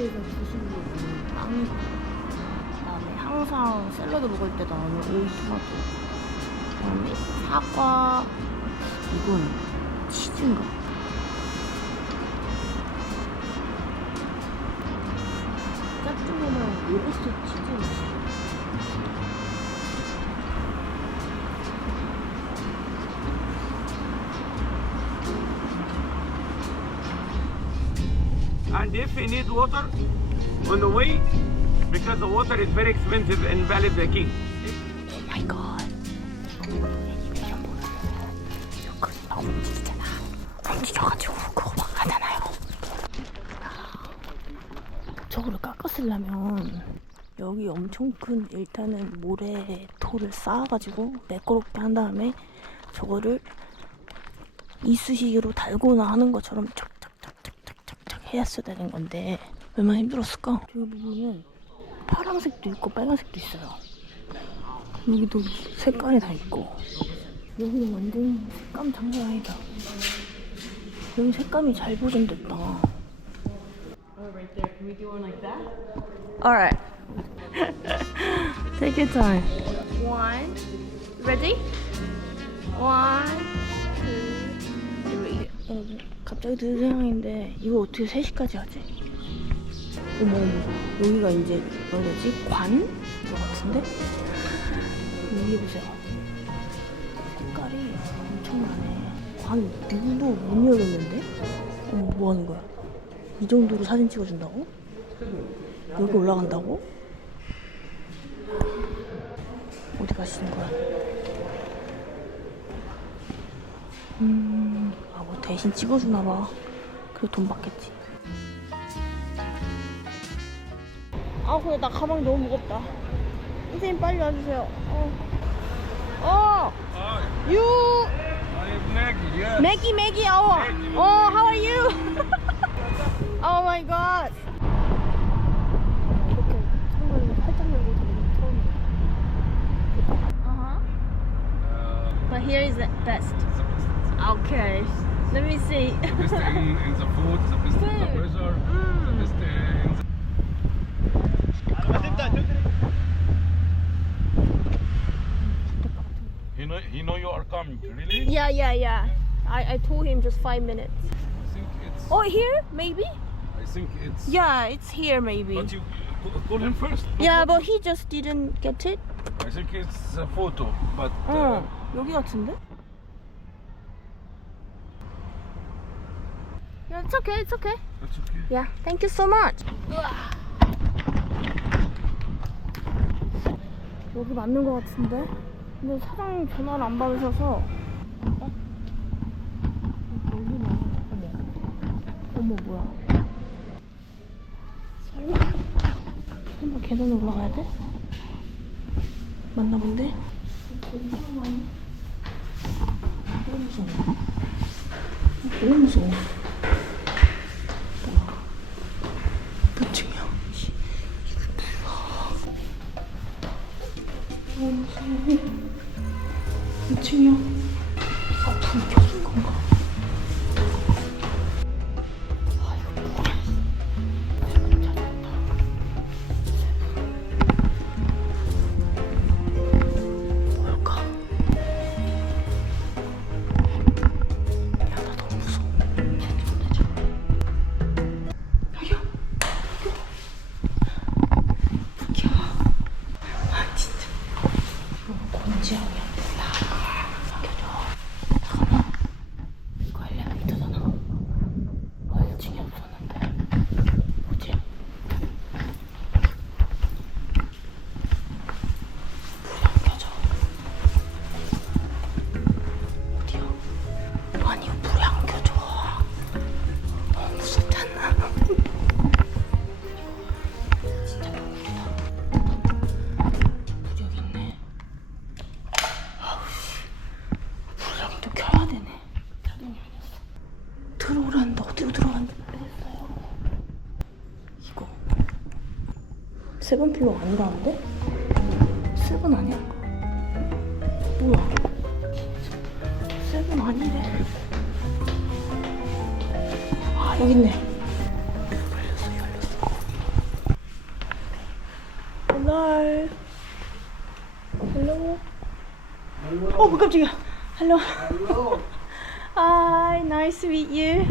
호텔에서 주식으로 먹는 빵, 그다음에 항상 샐러드 먹을 때 나오는 오이토마토, 그다음에 사과, 이건 치즈인가? 짭조름한 요거트 치즈 맛이야. And if you need water on the way, because the water is very expensive in Valley of the King. 오 마이 갓. 애니메이션 보면 막 움직이잖아. 움직여가지고 그거 막 하잖아요. 저거를 깎았으려면 여기 엄청 큰 일단은 모래 돌을 쌓아가지고 매끄럽게 한 다음에 저거를 이쑤시개로 달고나 하는 것처럼 척척척척척척 해야어야 되는 건데 얼마나 힘들었을까? 저 부분은 파란색도 있고 빨간색도 있어요. 여기도 색깔이 다 있고 여기는 완전 색감 장난 아니다. 여기 색감이 잘 보존됐다. Right there. Can we do one like that? Alright. Take your time. One. Ready? One, two, three. 여러분, 갑자기 드는 생각인데 이거 어떻게 3시까지 하지? 어머 어머. 여기가 이제 뭐라 해야 되지? 관? 것 같은데? 여기 보세요. 색깔이 엄청나네. 관 문도 못 열었는데? 어머 뭐 하는 거야? 이 정도로 사진 찍어준다고? 여기 올라간다고? 어디 가시는 거야? 뭐 대신 찍어주나 봐. 그리고 돈 받겠지. 근데 나 가방이 너무 무겁다. 선생님 빨리 와주세요. You I'm Maggie, yeah. Maggie, how are you? Oh my god. 이렇게 창문을 활짝 열고 다니는 처음이야. But here is the best. Okay. Let me see. The best in the food, the best in the pleasure, the best in the... He know you are coming, really? Yeah. I told him just 5 minutes. I think it's... Oh, here? Maybe? I think it's... Yeah, it's here maybe. But you call him first. Yeah, but he just didn't get it. I think it's a photo, but... 여기 같은데? Yeah, it's okay. That's okay. Yeah, thank you so much. 여기 맞는 것 같은데? 근데 사장님 전화를 안 받으셔서. 여기네. 어머 뭐야? 설마 계단에 올라가야 돼? 맞나 본데? 너무 무서워. 너무 무서워. 몇 층이야? 이거 뭐야? 너무 무서워. 몇 층이야? 불 켜진 건가? 들어오라는데 어디로 들어가는지 모르겠어요. 이거 세븐 플로어 아니라는데? 세븐 아니야? 뭐야? 세븐 아니래. 아 여기 있네. 열렸어. Hello. Oh, 깜짝이야. Hello. Hi, nice to meet you.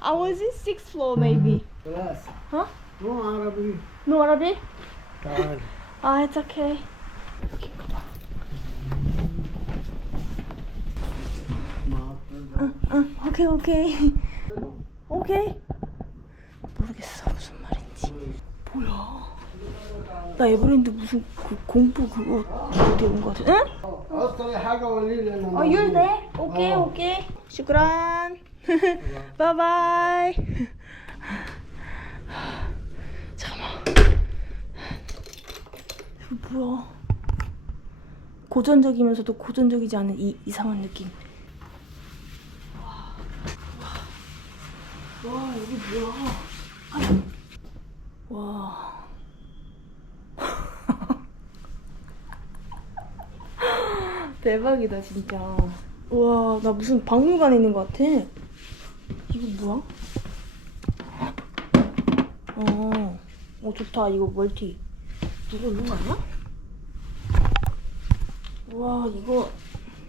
I was in 6th floor maybe. خلاص Huh? مو عربي No Arabic? تعال Ah, it's okay. Okay, okay. Okay. 모르겠어 무슨 말인지. 뭐야? 나 에버랜드 무슨 공부 그거 어디 온 거 같아? 응? اصلي حاجه ولي لي Oh, you're there? Okay, okay. 슈크란. 바이바이. 잠깐만. 이거 뭐야? 고전적이면서도 고전적이지 않은 이 이상한 느낌. 와, 이게 뭐야? 와. 대박이다 진짜. 우와, 나 무슨 박물관에 있는 것 같아. 이거 뭐야? 좋다. 이거 멀티. 누구 있는 거 아니야? 와, 이거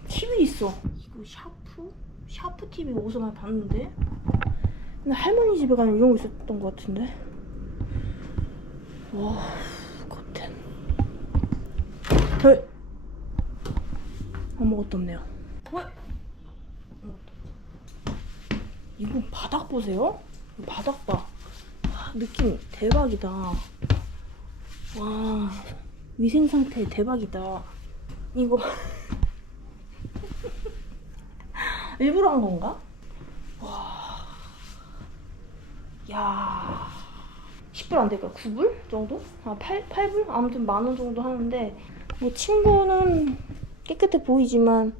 TV 있어. 이거 샤프 TV 어디서 많이 봤는데? 근데 할머니 집에 가면 이런 거 있었던 것 같은데? 와, 겉엔. 헐! 아무것도 없네요. 헐! 이거 바닥 보세요? 바닥 봐. 와, 느낌 대박이다. 와, 위생 상태 대박이다. 이거 일부러 한 건가? 와, 야, 10불 안 될까? 9불 정도? 8불? 아무튼 10,000원 정도 하는데, 뭐 친구는 깨끗해 보이지만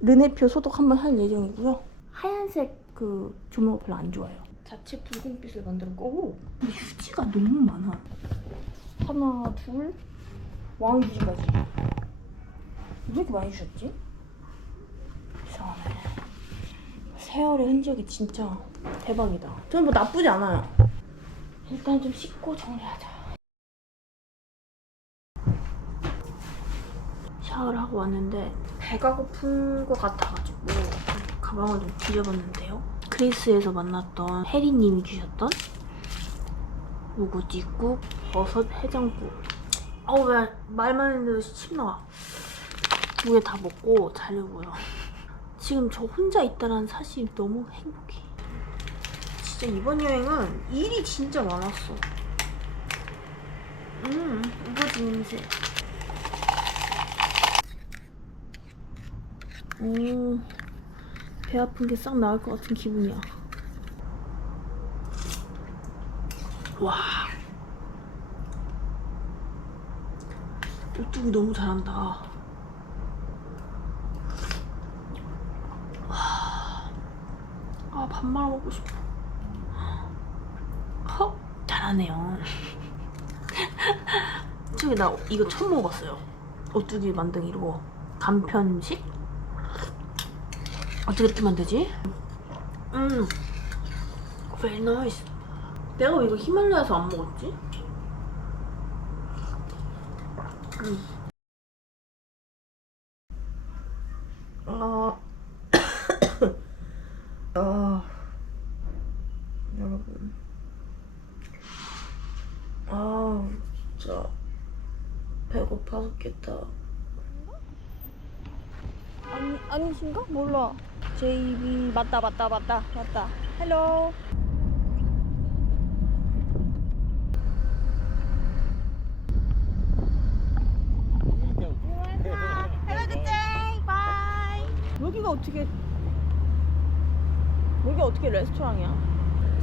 르네표 소독 한번 할 예정이고요. 하얀색 그 조명을 별로 안 좋아해요. 자체 붉은빛을 만들 거고. 근데 휴지가 너무 많아. 하나, 둘, 왕휴지까지. 왜 이렇게 많이 주셨지? 이상하네. 세월의 흔적이 진짜 대박이다. 저는 뭐 나쁘지 않아요. 일단 좀 씻고 정리하자. 샤워를 하고 왔는데 배가 고픈 것 같아가지고 가방을 좀 뒤져봤는데요. 그리스에서 만났던 혜리님이 주셨던 우거지국 버섯 해장국. 왜 말만 했는데도 침 나와. 두 개 다 먹고 자려고요. 지금 저 혼자 있다는 사실이 너무 행복해. 진짜 이번 여행은 일이 진짜 많았어. 우거지 냄새. 배 아픈 게 싹 나을 것 같은 기분이야. 와, 오뚜기 너무 잘한다. 와, 밥 말아 먹고 싶어. 잘하네요. 저기 나 이거 처음 먹어봤어요. 오뚜기 만든 이거 간편 음식? 어떻게 이렇게 만들지? very nice. 내가 왜 이거 히말라야에서 안 먹었지? 여러분. 진짜 배고파 죽겠다. 아니신가? 몰라. JB 맞다. 헬로. Have a good day. Bye. 여기가 어떻게 레스토랑이야?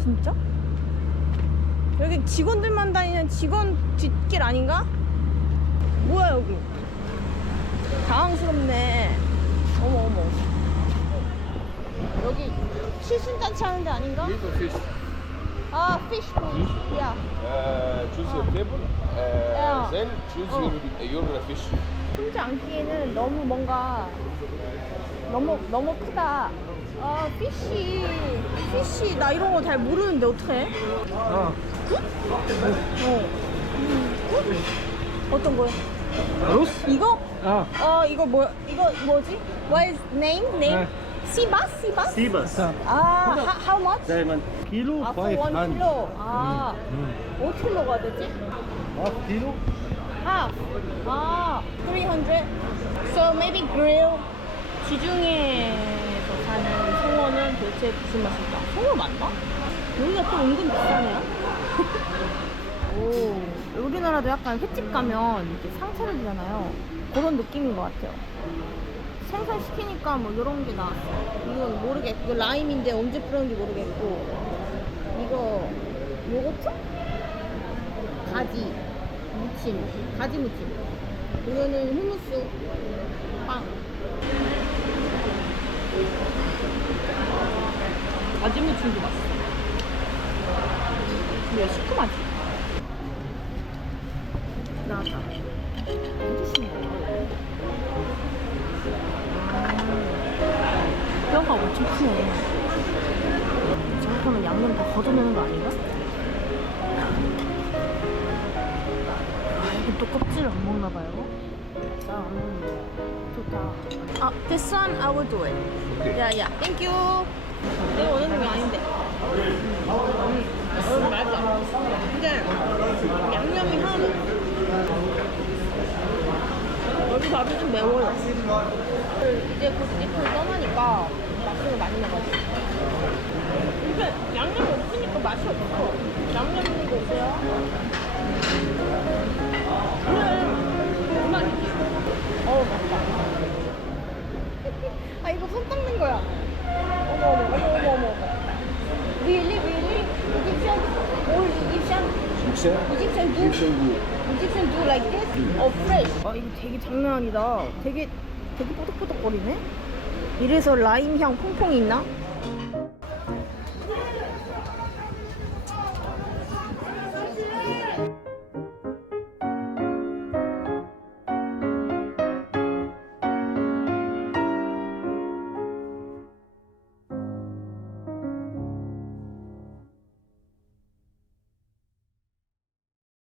진짜? 여기 직원들만 다니는 직원 뒷길 아닌가? 뭐야 여기? 당황스럽네. 어머. 여기 칠순잔치 하는 데 아닌가? fish. fish food. Yeah. Choose your table. Yeah. Then choose your fish. 혼자 앉기에는 너무 뭔가 너무 크다. 피쉬 나 이런 거 잘 모르는데 어떡해? 굿? 굿? 어떤 거요? Rus? 이거? Ah, 이거 이거 뭐지? What is name? 네. Sibas? Sibas. How much? Diamond. Kilo For 1 500. kilo. 5kg가 되지? Half kilo? Half. 300. So maybe grill. 지중해에서 사는 송어는 도대체 무슨 맛일까? 송어 맞나? 여기가 또 은근 비싸네요. 오, 우리나라도 약간 횟집 가면 이렇게 상차를 주잖아요. 그런 느낌인 것 같아요. 생선시키니까 뭐 이런 게 나왔어. 이건 모르겠고, 이거 라임인데 언제 뿌렸는지 모르겠고, 이거 요거트? 가지 무침, 가지 무침. 이거는 후무스 빵. 가지 무침도 맛있어. 근데 시큼하지? 나왔다. 언제 씹는 거야? 뼈가 엄청 크네. 저렇게 양념 다 걷어내는 거 아닌가? 이게 또 껍질을 안 먹나 봐요. 나 안 먹는데. 좋다. This one I will do it. Yeah. Thank you. 내가 원하는 게 아닌데. 맛있다. 근데 양념이 하나도 없어. 여기 밥이 좀 매워요. 이제 곧 집을 떠나니까 맛있는 거 많이 먹어야지. 근데 양념이 없으니까 맛이 없어. 양념 있는 거 없어요? 그래. 그 맛이지. 맛있다. 이거 손 닦는 거야. 어머. Really? Egyptian? All Egyptian do like this? Fresh. 이거 되게 장난 아니다. 되게 뽀득뽀득거리네? 이래서 라임 향 퐁퐁이 있나?